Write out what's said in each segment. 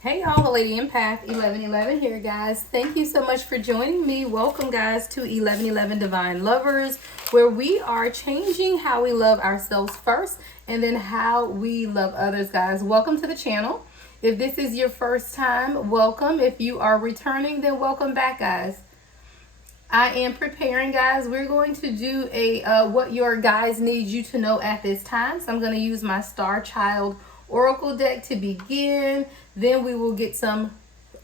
Hey y'all, Lady Empath 1111 here, guys. Thank you so much for joining me. Welcome, guys, to 1111 Divine Lovers, where we are changing how we love ourselves first and then how we love others, guys. Welcome to the channel. If this is your first time, welcome. If you are returning, then welcome back, guys. I am preparing, guys. We're going to do a what your guides need you to know at this time. So I'm going to use my Star Child Oracle deck to begin. Then we will get some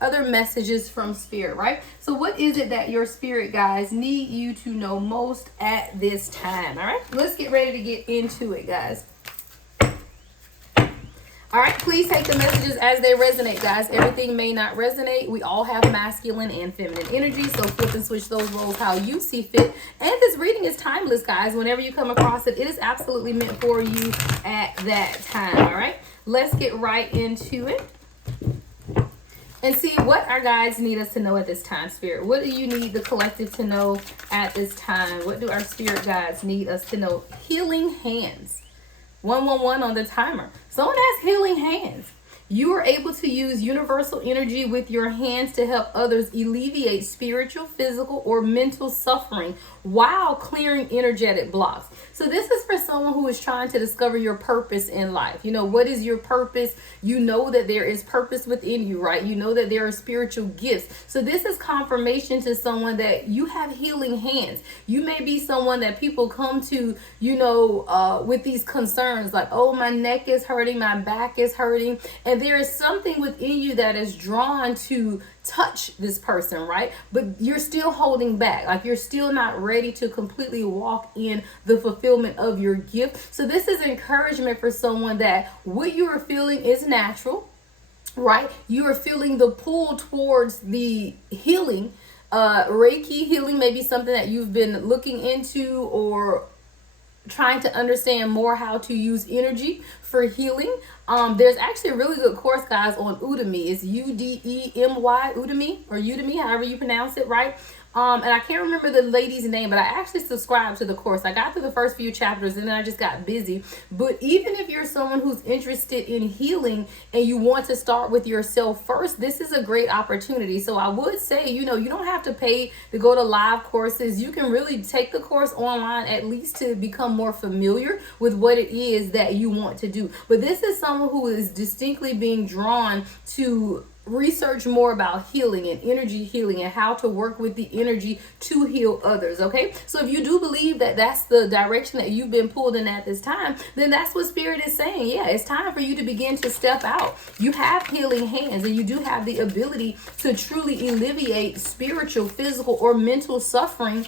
other messages from Spirit, right? So what is it that your Spirit guides need you to know most at this time? All right, let's get ready to get into it, guys. All right, please take the messages as they resonate, guys. Everything may not resonate. We all have masculine and feminine energy, so flip and switch those roles how you see fit. And this reading is timeless, guys. Whenever you come across it, it is absolutely meant for you at that time, all right? Let's get right into it and see what our guides need us to know at this time, Spirit. What do you need the collective to know at this time? What do our Spirit guides need us to know? Healing hands. 111 on the timer. Someone has healing hands. You are able to use universal energy with your hands to help others alleviate spiritual, physical, or mental suffering while clearing energetic blocks. So this is for someone who is trying to discover your purpose in life. You know, what is your purpose? You know that there is purpose within you, right? You know that there are spiritual gifts. So this is confirmation to someone that you have healing hands. You may be someone that people come to, with these concerns like, oh, my neck is hurting, my back is hurting. And there is something within you that is drawn to touch this person, right? But you're still holding back. Like you're still not ready to completely walk in the fulfillment of your gift. So this is encouragement for someone that what you are feeling is natural, right? You are feeling the pull towards the healing. Reiki healing may be something that you've been looking into or trying to understand more how to use energy for healing. There's actually a really good course, guys, on Udemy. It's Udemy, Udemy, or Udemy, however you pronounce it, right? And I can't remember the lady's name, but I actually subscribed to the course. I got through the first few chapters and then I just got busy. But even if you're someone who's interested in healing and you want to start with yourself first, this is a great opportunity. So I would say, you don't have to pay to go to live courses. You can really take the course online at least to become more familiar with what it is that you want to do. But this is someone who is distinctly being drawn to research more about healing and energy healing and how to work with the energy to heal others. Okay, so if you do believe that that's the direction that you've been pulled in at this time, then that's what Spirit is saying. Yeah, it's time for you to begin to step out. You have healing hands and you do have the ability to truly alleviate spiritual, physical, or mental suffering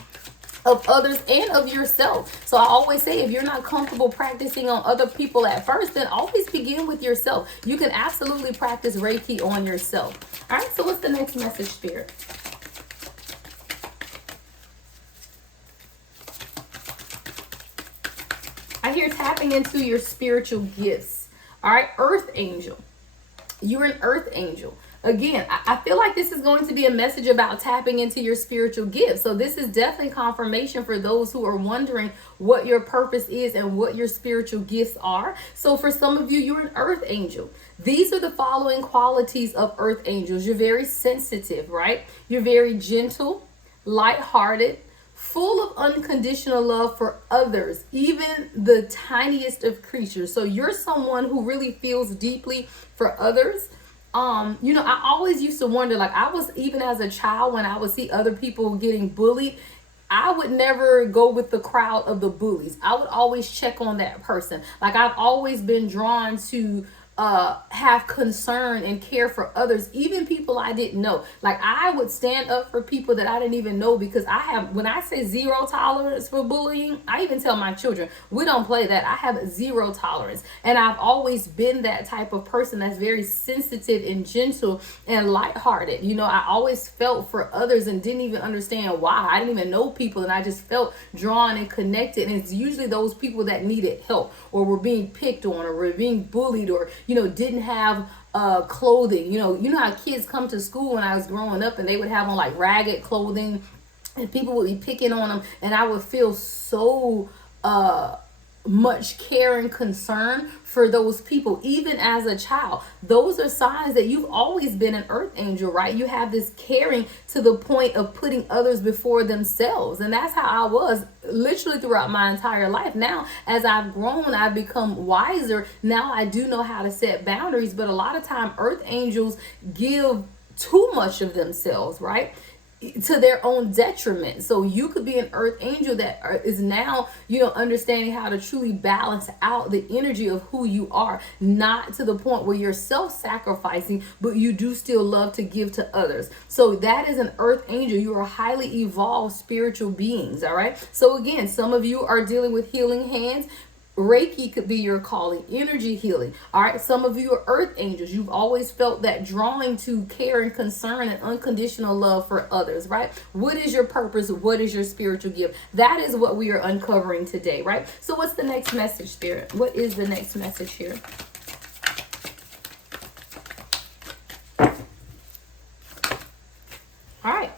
of others and of yourself. So I always say, if you're not comfortable practicing on other people at first, then always begin with yourself. You can absolutely practice Reiki on yourself. All right, so what's the next message, Spirit? I hear tapping into your spiritual gifts. All right, Earth Angel. You're an Earth Angel. Again, I feel like this is going to be a message about tapping into your spiritual gifts. So this is definitely confirmation for those who are wondering what your purpose is and what your spiritual gifts are. So for some of you, you're an Earth Angel. These are the following qualities of Earth Angels. You're very sensitive, right? You're very gentle, lighthearted, full of unconditional love for others, even the tiniest of creatures. So you're someone who really feels deeply for others. I always used to wonder, like I was, even as a child, when I would see other people getting bullied, I would never go with the crowd of the bullies. I would always check on that person. Like I've always been drawn to have concern and care for others, even people I didn't know. Like I would stand up for people that I didn't even know, because when I say zero tolerance for bullying, I even tell my children, we don't play that. I have zero tolerance. And I've always been that type of person that's very sensitive and gentle and lighthearted. I always felt for others and didn't even understand why. I didn't even know people and I just felt drawn and connected. And it's usually those people that needed help or were being picked on or were being bullied or didn't have clothing. How kids come to school when I was growing up and they would have on like ragged clothing and people would be picking on them, and I would feel so much care and concern for those people, even as a child. Those are signs that you've always been an earth angel, right? You have this caring to the point of putting others before themselves. And that's how I was literally throughout my entire life. Now, as I've grown, I've become wiser. Now I do know how to set boundaries, but a lot of time earth angels give too much of themselves, right? To their own detriment. So you could be an earth angel that is now, understanding how to truly balance out the energy of who you are, not to the point where you're self-sacrificing, but you do still love to give to others. So that is an earth angel. You are highly evolved spiritual beings. All right. So again, some of you are dealing with healing hands. Reiki could be your calling, energy healing. All right. Some of you are earth angels. You've always felt that drawing to care and concern and unconditional love for others, right? What is your purpose? What is your spiritual gift? That is what we are uncovering today, right? So what's the next message, Spirit? What is the next message here? All right.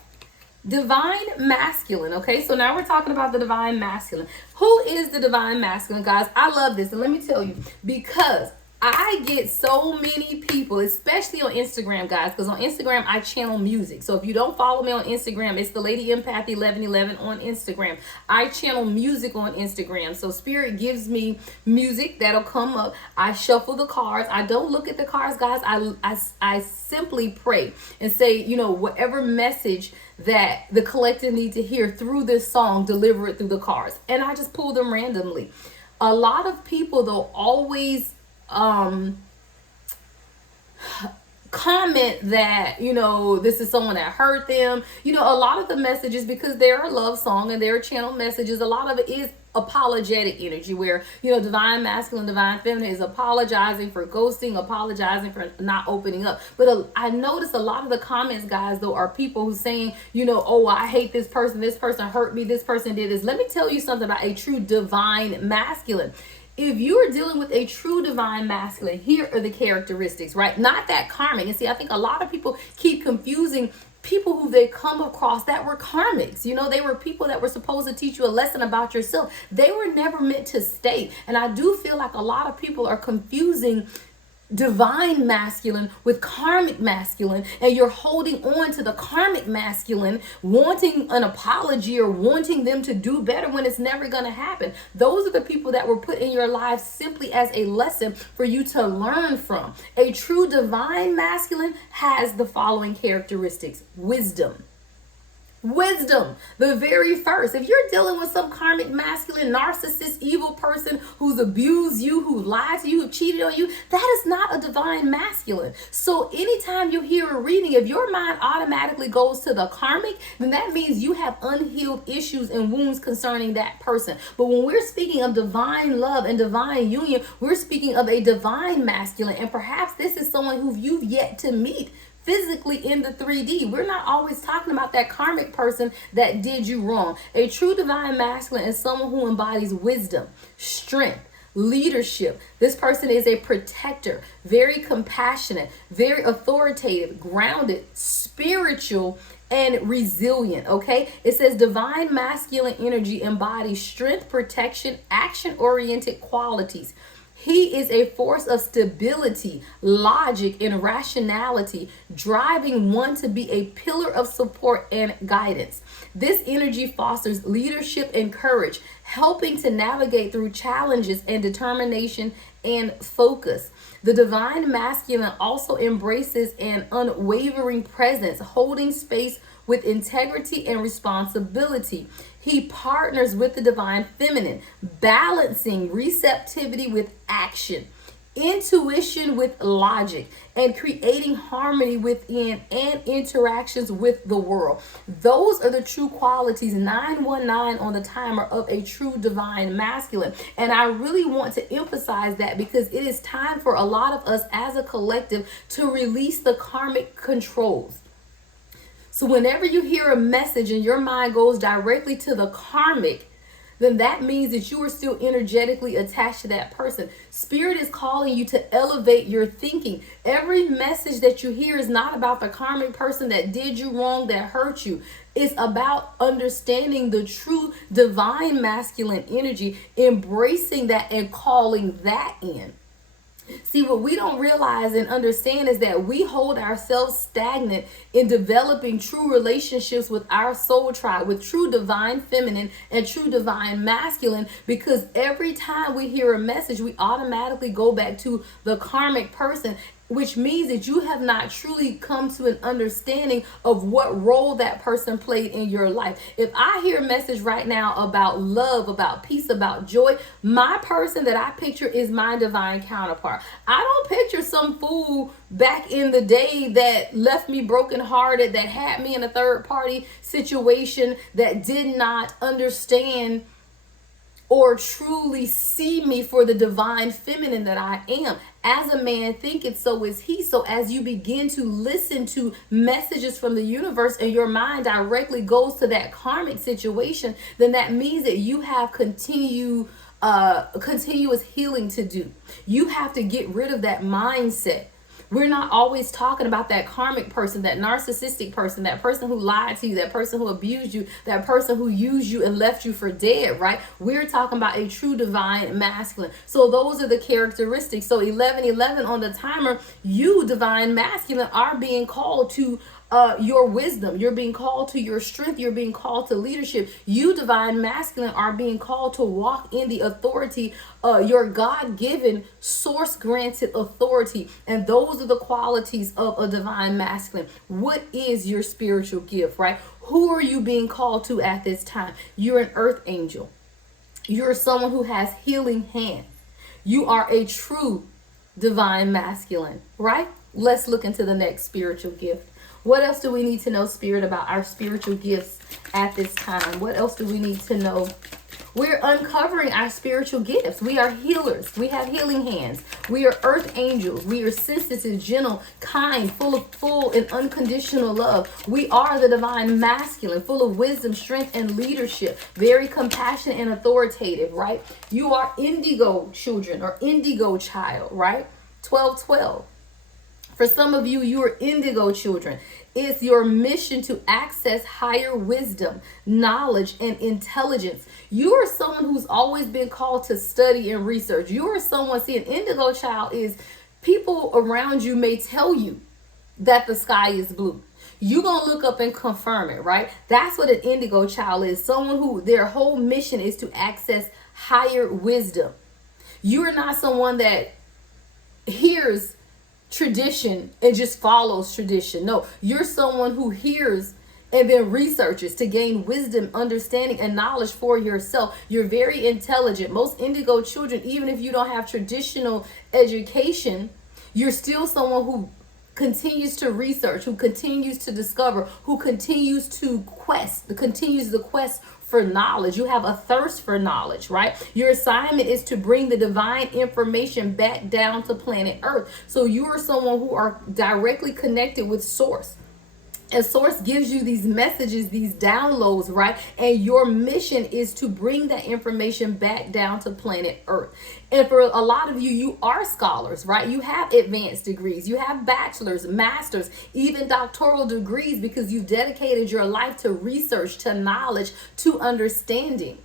Divine masculine. Okay, so now we're talking about the divine masculine. Who is the divine masculine, guys? I love this, and let me tell you, because I get so many people, especially on Instagram, guys, because on Instagram I channel music. So if you don't follow me on Instagram, it's the Lady Empath 1111 on Instagram. I channel music on Instagram. So Spirit gives me music that'll come up. I shuffle the cards. I don't look at the cards, guys. I simply pray and say, whatever message that the collective need to hear through this song, deliver it through the cards. And I just pull them randomly. A lot of people, though, always comment that this is someone that hurt them. A lot of the messages, because they're a love song and they're channel messages, a lot of it is apologetic energy, where divine masculine, divine feminine is apologizing for ghosting, apologizing for not opening up. But I notice a lot of the comments, guys, though, are people who saying, oh, I hate this person hurt me, this person did this. Let me tell you something about a true divine masculine. If you're dealing with a true divine masculine, here are the characteristics, right? Not that karmic. And see, I think a lot of people keep confusing people who they come across that were karmics. They were people that were supposed to teach you a lesson about yourself. They were never meant to stay. And I do feel like a lot of people are confusing divine masculine with karmic masculine, and you're holding on to the karmic masculine, wanting an apology or wanting them to do better when it's never going to happen. Those are the people that were put in your life simply as a lesson for you to learn from. A true divine masculine has the following characteristics: wisdom, the very first. If you're dealing with some karmic masculine, narcissist, evil person who's abused you, who lied to you, who cheated on you, that is not a divine masculine. So anytime you hear a reading, if your mind automatically goes to the karmic, then that means you have unhealed issues and wounds concerning that person. But when we're speaking of divine love and divine union, we're speaking of a divine masculine. And perhaps this is someone who you've yet to meet physically in the 3D. We're not always talking about that karmic person that did you wrong. A true divine masculine is someone who embodies wisdom, strength, leadership. This person is a protector, very compassionate, very authoritative, grounded, spiritual, and resilient. Okay, it says divine masculine energy embodies strength, protection, action-oriented qualities. He is a force of stability, logic, and rationality, driving one to be a pillar of support and guidance. This energy fosters leadership and courage, helping to navigate through challenges and determination and focus. The divine masculine also embraces an unwavering presence, holding space with integrity and responsibility. He partners with the divine feminine, balancing receptivity with action, intuition with logic, and creating harmony within and interactions with the world. Those are the true qualities, 919 on the timer, of a true divine masculine. And I really want to emphasize that, because it is time for a lot of us as a collective to release the karmic controls. So whenever you hear a message and your mind goes directly to the karmic, then that means that you are still energetically attached to that person. Spirit is calling you to elevate your thinking. Every message that you hear is not about the karmic person that did you wrong, that hurt you. It's about understanding the true divine masculine energy, embracing that and calling that in. See, what we don't realize and understand is that we hold ourselves stagnant in developing true relationships with our soul tribe, with true divine feminine and true divine masculine, because every time we hear a message, we automatically go back to the karmic person, which means that you have not truly come to an understanding of what role that person played in your life. If I hear a message right now about love, about peace, about joy, my person that I picture is my divine counterpart. I don't picture some fool back in the day that left me brokenhearted, that had me in a third party situation, that did not understand or truly see me for the divine feminine that I am. As a man thinketh, so is he. So as you begin to listen to messages from the universe and your mind directly goes to that karmic situation, then that means that you have continuous healing to do. You have to get rid of that mindset. We're not always talking about that karmic person, that narcissistic person, that person who lied to you, that person who abused you, that person who used you and left you for dead, right? We're talking about a true divine masculine. So those are the characteristics. So 11:11 on the timer, you divine masculine are being called to your wisdom. You're being called to your strength. You're being called to leadership. You divine masculine are being called to walk in the authority, your God-given source granted authority. And those are the qualities of a divine masculine. What is your spiritual gift, right? Who are you being called to at this time? You're an earth angel. You're someone who has healing hands. You are a true divine masculine, right? Let's look into the next spiritual gift. What else do we need to know, Spirit, about our spiritual gifts at this time? What else do we need to know? We're uncovering our spiritual gifts. We are healers. We have healing hands. We are earth angels. We are sensitive, gentle, kind, full and unconditional love. We are the divine masculine, full of wisdom, strength, and leadership. Very compassionate and authoritative, right? You are indigo children or indigo child, right? 12:12. For some of you, you are indigo children. It's your mission to access higher wisdom, knowledge, and intelligence. You are someone who's always been called to study and research. You are someone, see, an indigo child is people around you may tell you that the sky is blue. You're going to look up and confirm it, right? That's what an indigo child is. Someone who their whole mission is to access higher wisdom. You are not someone that hears tradition and just follows tradition. No, you're someone who hears and then researches to gain wisdom, understanding, and knowledge for yourself. You're very intelligent. Most indigo children, even if you don't have traditional education, you're still someone who continues to research, who continues to discover, who continues to continues the quest for knowledge. You have a thirst for knowledge, right? Your assignment is to bring the divine information back down to planet Earth. So you are someone who are directly connected with Source. And Source gives you these messages, these downloads, right? And your mission is to bring that information back down to planet Earth. And for a lot of you, you are scholars, right? You have advanced degrees. You have bachelor's, master's, even doctoral degrees because you've dedicated your life to research, to knowledge, to understanding.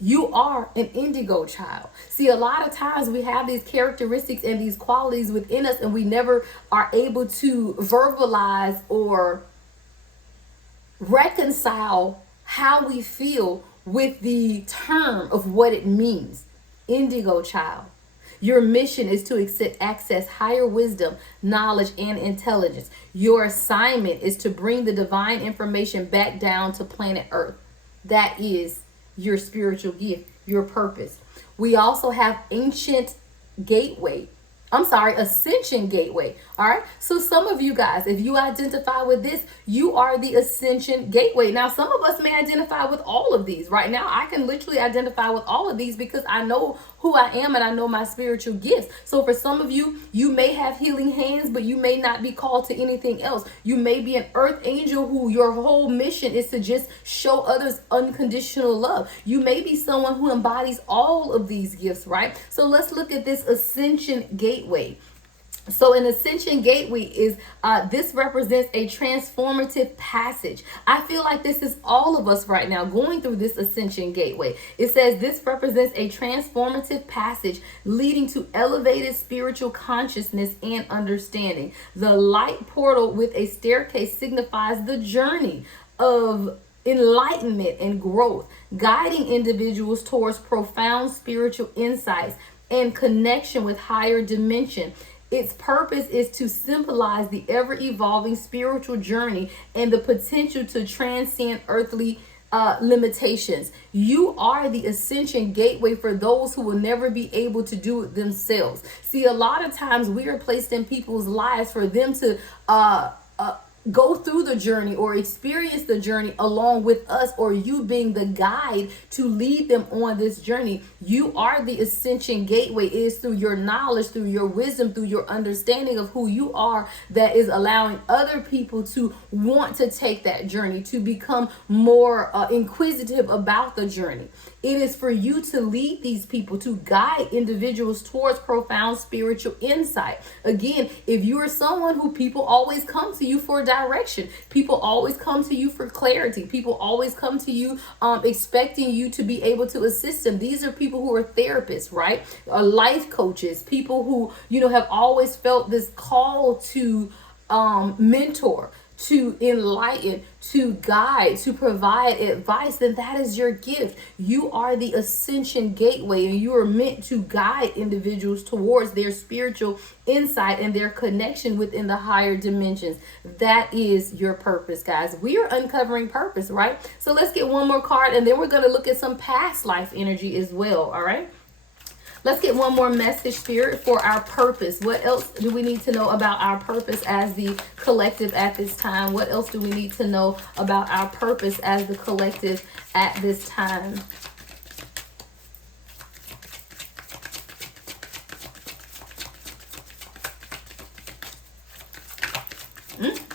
You are an indigo child. See, a lot of times we have these characteristics and these qualities within us and we never are able to verbalize or reconcile how we feel with the term of what it means. Indigo child. Your mission is to access higher wisdom, knowledge, and intelligence. Your assignment is to bring the divine information back down to planet Earth. That is your spiritual gift, your purpose. We also have Ascension Gateway. All right. So some of you guys, if you identify with this, you are the Ascension Gateway. Now, some of us may identify with all of these. Right now, I can literally identify with all of these because I know who I am and I know my spiritual gifts. So for some of you, you may have healing hands, but you may not be called to anything else. You may be an earth angel who your whole mission is to just show others unconditional love. You may be someone who embodies all of these gifts, right? So let's look at this ascension gateway. So an ascension gateway is this represents a transformative passage. I feel like this is all of us right now going through this ascension gateway. It says this represents a transformative passage leading to elevated spiritual consciousness and understanding. The light portal with a staircase signifies the journey of enlightenment and growth, guiding individuals towards profound spiritual insights and connection with higher dimension. Its purpose is to symbolize the ever-evolving spiritual journey and the potential to transcend earthly limitations. You are the ascension gateway for those who will never be able to do it themselves. See, a lot of times we are placed in people's lives for them to go through the journey or experience the journey along with us, or you being the guide to lead them on this journey. You are the ascension gateway. It is through your knowledge, through your wisdom, through your understanding of who you are that is allowing other people to want to take that journey, to become more inquisitive about the journey. It is for you to lead these people, to guide individuals towards profound spiritual insight. Again, if you are someone who people always come to you for direction, people always come to you for clarity, people always come to you expecting you to be able to assist them. These are people who are therapists, right? Life coaches, people who, have always felt this call to mentor, to enlighten, to guide, to provide advice, then that is your gift. You are the ascension gateway, and you are meant to guide individuals towards their spiritual insight and their connection within the higher dimensions. That is your purpose, guys. We are uncovering purpose, right? So let's get one more card, and then we're going to look at some past life energy as well, all right? Let's get one more message, Spirit, for our purpose. What else do we need to know about our purpose as the collective at this time? What else do we need to know about our purpose as the collective at this time?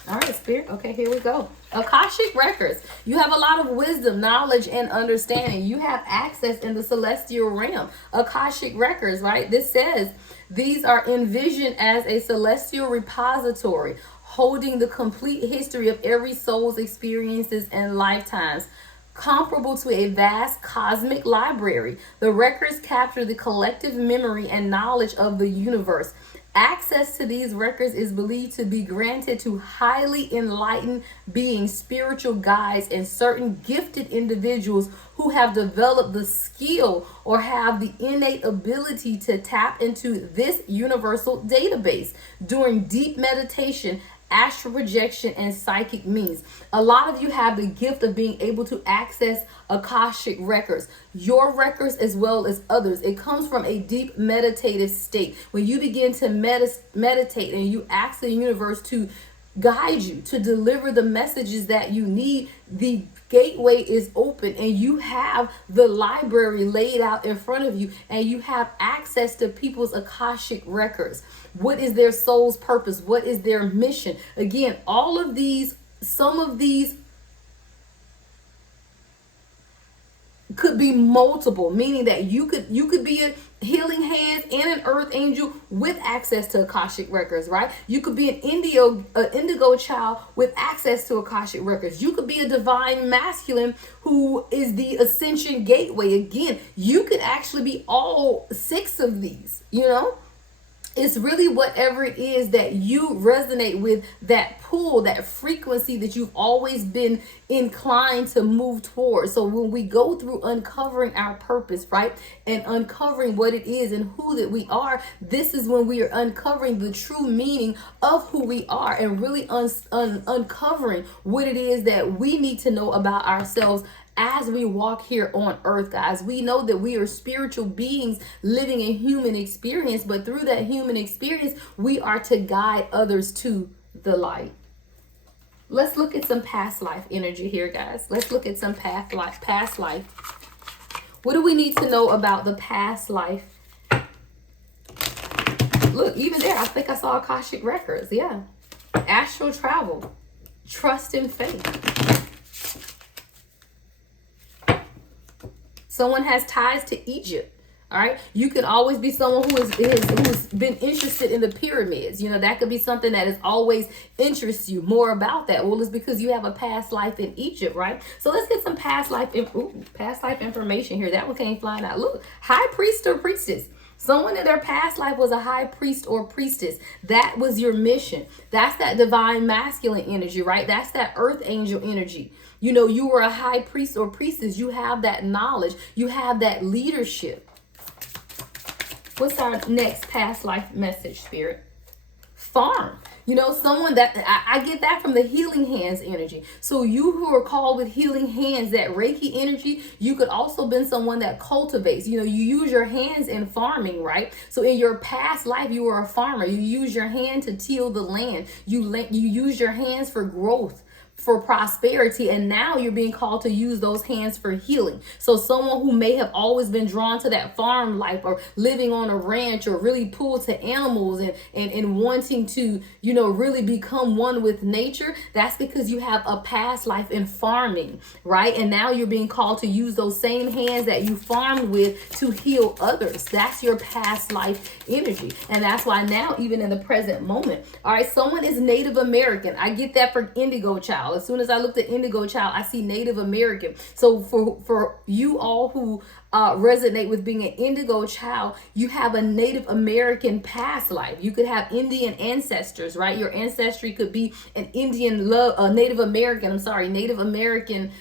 All right, Spirit. Okay, here we go. Akashic records. You have a lot of wisdom, knowledge, and understanding. You have access in the celestial realm. Akashic records, right? This says these are envisioned as a celestial repository holding the complete history of every soul's experiences and lifetimes. Comparable to a vast cosmic library, the records capture the collective memory and knowledge of the universe. Access to these records is believed to be granted to highly enlightened beings, spiritual guides, and certain gifted individuals who have developed the skill or have the innate ability to tap into this universal database during deep meditation, astral projection, and psychic means. A lot of you have the gift of being able to access Akashic records, your records as well as others. It comes from a deep meditative state. When you begin to meditate and you ask the universe to guide you, to deliver the messages that you need, the gateway is open and you have the library laid out in front of you, and you have access to people's Akashic records. What is their soul's purpose? What is their mission? Again, all of these, some of these could be multiple, meaning that you could be a healing hand and an earth angel with access to Akashic records, right? You could be an indigo child with access to Akashic records. You could be a divine masculine who is the ascension gateway. Again, you could actually be all 6 of these, It's really whatever it is that you resonate with, that pull, that frequency that you've always been inclined to move towards. So when we go through uncovering our purpose, right, and uncovering what it is and who that we are, this is when we are uncovering the true meaning of who we are and really uncovering what it is that we need to know about ourselves as we walk here on earth, guys. We know that we are spiritual beings living a human experience, but through that human experience, we are to guide others to the light. Let's look at some past life energy here, guys. Let's look at some past life. What do we need to know about the past life Look, even there, I think I saw Akashic Records. Yeah. Astral travel. Trust and faith. Someone has ties to Egypt. All right. You can always be someone who's been interested in the pyramids. You know, that could be something that has always interests you more about that. Well, it's because you have a past life in Egypt, right? So let's get some past life information here. That one came flying out. Look, high priest or priestess. Someone in their past life was a high priest or priestess. That was your mission. That's that divine masculine energy, right? That's that earth angel energy. You know, you were a high priest or priestess. You have that knowledge. You have that leadership. What's our next past life message, Spirit? Farm. You know, someone that I get that from the healing hands energy. So you who are called with healing hands, that Reiki energy, you could also been someone that cultivates. You know, you use your hands in farming, right? So in your past life, you were a farmer. You use your hand to till the land. You use your hands for growth, for prosperity, and now you're being called to use those hands for healing. So someone who may have always been drawn to that farm life or living on a ranch or really pulled to animals and wanting to, you know, really become one with nature, that's because you have a past life in farming, right? And now you're being called to use those same hands that you farmed with to heal others. That's your past life energy. And that's why now, even in the present moment, all right, someone is Native American. I get that for Indigo Child. As soon as I looked at Indigo Child, I see Native American. So for you all who resonate with being an Indigo Child, you have a Native American past life. You could have Indian ancestors, right? Your ancestry could be an Native American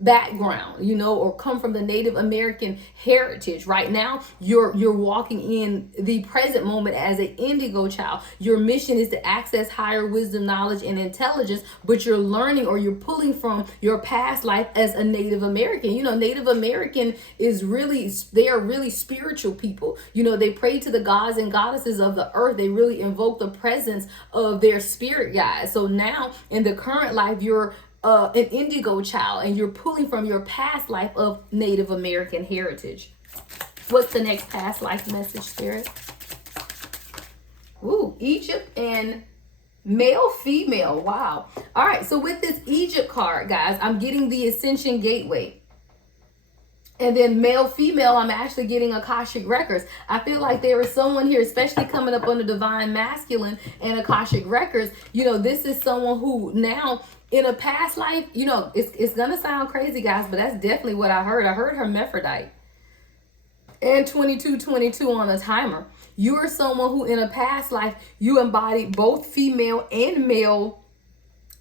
background, you know, or come from the Native American heritage. Right now, you're walking in the present moment as an Indigo Child. Your mission is to access higher wisdom, knowledge, and intelligence, but you're learning or you're pulling from your past life as a Native American. You know, Native American they are really spiritual people. You know, they pray to the gods and goddesses of the earth. They really invoke the presence of their spirit guides. So now in the current life, you're an Indigo Child, and you're pulling from your past life of Native American heritage. What's the next past life message, Spirit? Ooh, Egypt and male, female. Wow. All right, so with this Egypt card, guys, I'm getting the Ascension Gateway. And then male, female, I'm actually getting Akashic Records. I feel like there is someone here, especially coming up on the Divine Masculine and Akashic Records. You know, this is someone who now in a past life, you know, it's going to sound crazy, guys, but that's definitely what I heard. I heard hermaphrodite and 2222 on a timer. You are someone who in a past life, you embodied both female and male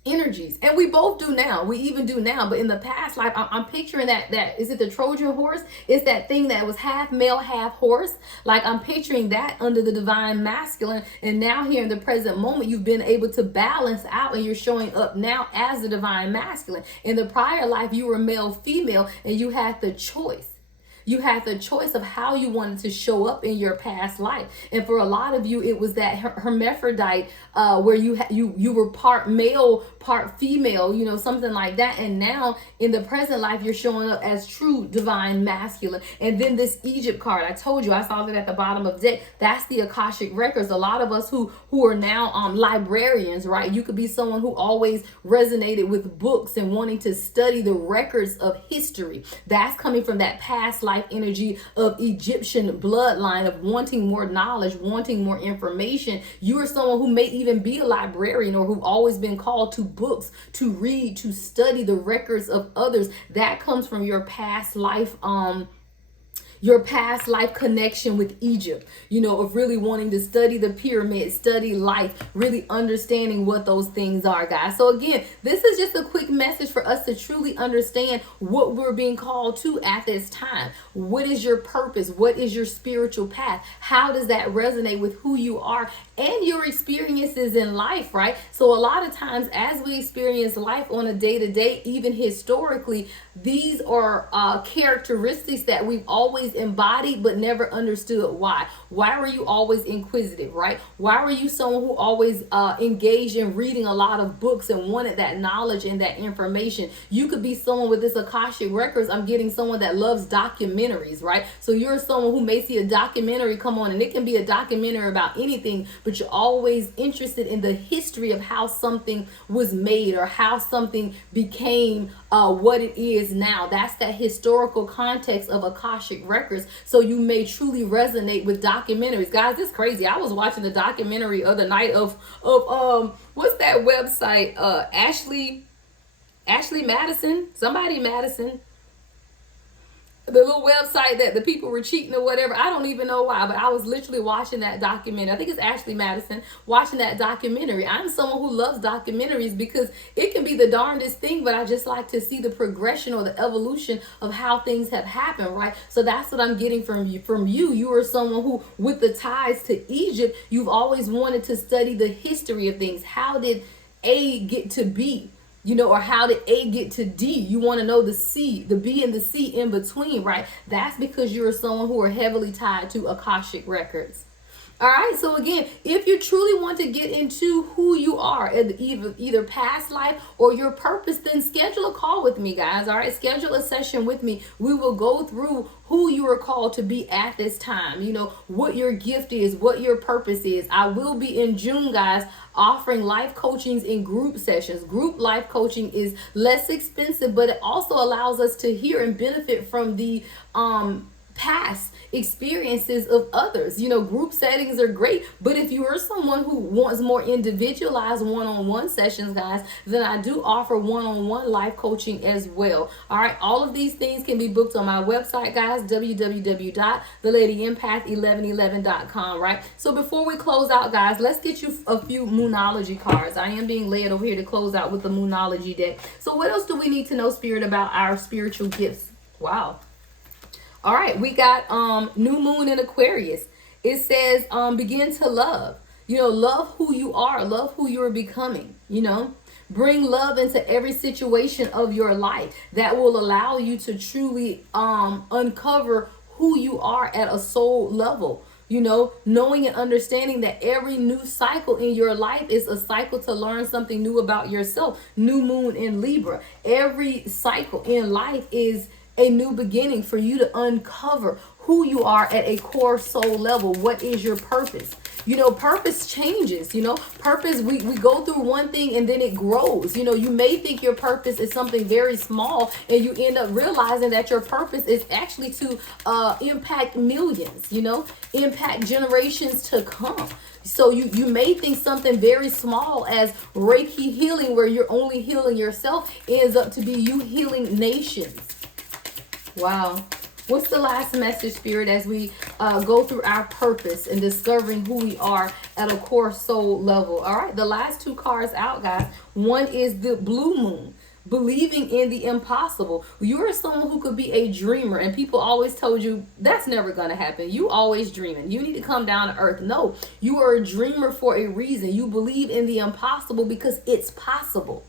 energies, and we both do now. We even do now, but in the past life, I'm picturing that is it the Trojan horse? It's that thing that was half male, half horse. Like I'm picturing that under the Divine Masculine, and now here in the present moment, you've been able to balance out, and you're showing up now as the Divine Masculine. In the prior life, you were male, female, and you had the choice. You had the choice of how you wanted to show up in your past life. And for a lot of you, it was that hermaphrodite where you were part male, part female, you know, something like that. And now in the present life, you're showing up as true divine masculine. And then this Egypt card, I told you, I saw that at the bottom of the deck. That's the Akashic Records. A lot of us who are now librarians, right? You could be someone who always resonated with books and wanting to study the records of history. That's coming from that past life energy of Egyptian bloodline of wanting more knowledge, wanting more information. You are someone who may even be a librarian or who've always been called to books, to read, to study the records of others. That comes from your past life connection with Egypt, you know, of really wanting to study the pyramids, study life, really understanding what those things are, guys. So again, this is just a quick message for us to truly understand what we're being called to at this time. What is your purpose? What is your spiritual path? How does that resonate with who you are and your experiences in life, right? So a lot of times as we experience life on a day-to-day, even historically, these are characteristics that we've always always embodied but never understood why? Why were you always inquisitive, right? Why were you someone who always engaged in reading a lot of books and wanted that knowledge and that information? You could be someone with this Akashic Records. I'm getting someone that loves documentaries, right? So you're someone who may see a documentary come on, and it can be a documentary about anything, but you're always interested in the history of how something was made or how something became what it is now. That's that historical context of Akashic Records. So you may truly resonate with documentaries. Guys, it's crazy. I was watching the documentary other night of what's that website? Ashley Madison, somebody Madison, the little website that the people were cheating or whatever. I don't even know why, but I was literally watching that documentary. I think it's Ashley Madison, watching that documentary. I'm someone who loves documentaries because it can be the darndest thing, but I just like to see the progression or the evolution of how things have happened, right? So that's what I'm getting from you. You are someone who, with the ties to Egypt, you've always wanted to study the history of things. How did A get to B? Or how did A get to D? You want to know the C, the B and the C in between, right? That's because you're someone who are heavily tied to Akashic Records. All right, so again, if you truly want to get into who you are, either past life or your purpose, then schedule a call with me, guys. All right, schedule a session with me. We will go through who you are called to be at this time, what your gift is, what your purpose is. I will be in June, guys, offering life coachings in group sessions. Group life coaching is less expensive, but it also allows us to hear and benefit from the past experiences of others. Group settings are great, but if you are someone who wants more individualized one-on-one sessions, guys, then I do offer one-on-one life coaching as well. All right, all of these things can be booked on my website, guys, www.theladyempath1111.com, right? So before we close out, guys, let's get you a few Moonology cards. I am being led over here to close out with the Moonology deck. So what else do we need to know, Spirit, about our spiritual gifts? Wow. All right, we got new moon in Aquarius. It says begin to love. Love who you are, love who you're becoming. Bring love into every situation of your life. That will allow you to truly uncover who you are at a soul level. Knowing and understanding that every new cycle in your life is a cycle to learn something new about yourself. New moon in Libra. Every cycle in life is a new beginning for you to uncover who you are at a core soul level. What is your purpose? Purpose changes. Purpose, we go through one thing and then it grows. You may think your purpose is something very small, and you end up realizing that your purpose is actually to impact millions, impact generations to come. So you may think something very small as Reiki healing, where you're only healing yourself, ends up to be you healing nations. Wow. What's the last message, Spirit, as we go through our purpose and discovering who we are at a core soul level? All right, the last two cards out, guys. One is the blue moon, believing in the impossible. You're someone who could be a dreamer, and people always told you that's never going to happen. You always dreaming. You need to come down to earth. No, you are a dreamer for a reason. You believe in the impossible because it's possible.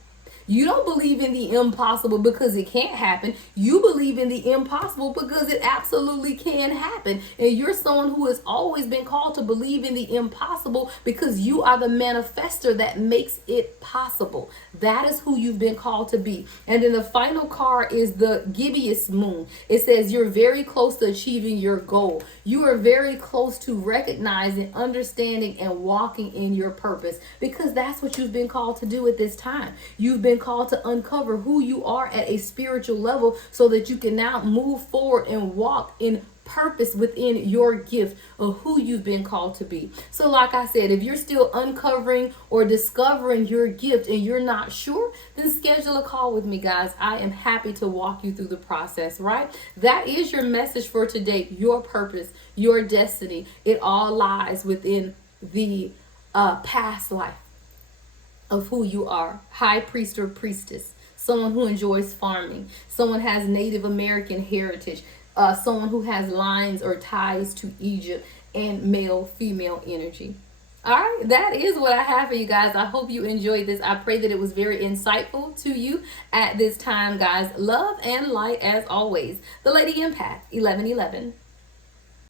You don't believe in the impossible because it can't happen. You believe in the impossible because it absolutely can happen. And you're someone who has always been called to believe in the impossible because you are the manifester that makes it possible. That is who you've been called to be. And then the final card is the gibbous moon. It says you're very close to achieving your goal. You are very close to recognizing, understanding, and walking in your purpose, because that's what you've been called to do at this time. You've been called to uncover who you are at a spiritual level so that you can now move forward and walk in purpose within your gift of who you've been called to be. So like I said, if you're still uncovering or discovering your gift and you're not sure, then schedule a call with me, guys. I am happy to walk you through the process, right? That is your message for today. Your purpose, your destiny, it all lies within the past life of who you are. High priest or priestess, someone who enjoys farming, someone has Native American heritage, someone who has lines or ties to Egypt, and male female energy. All right, that is what I have for you guys. I hope you enjoyed this. I pray that it was very insightful to you at this time, guys. Love and light as always. The Lady Empath 1111.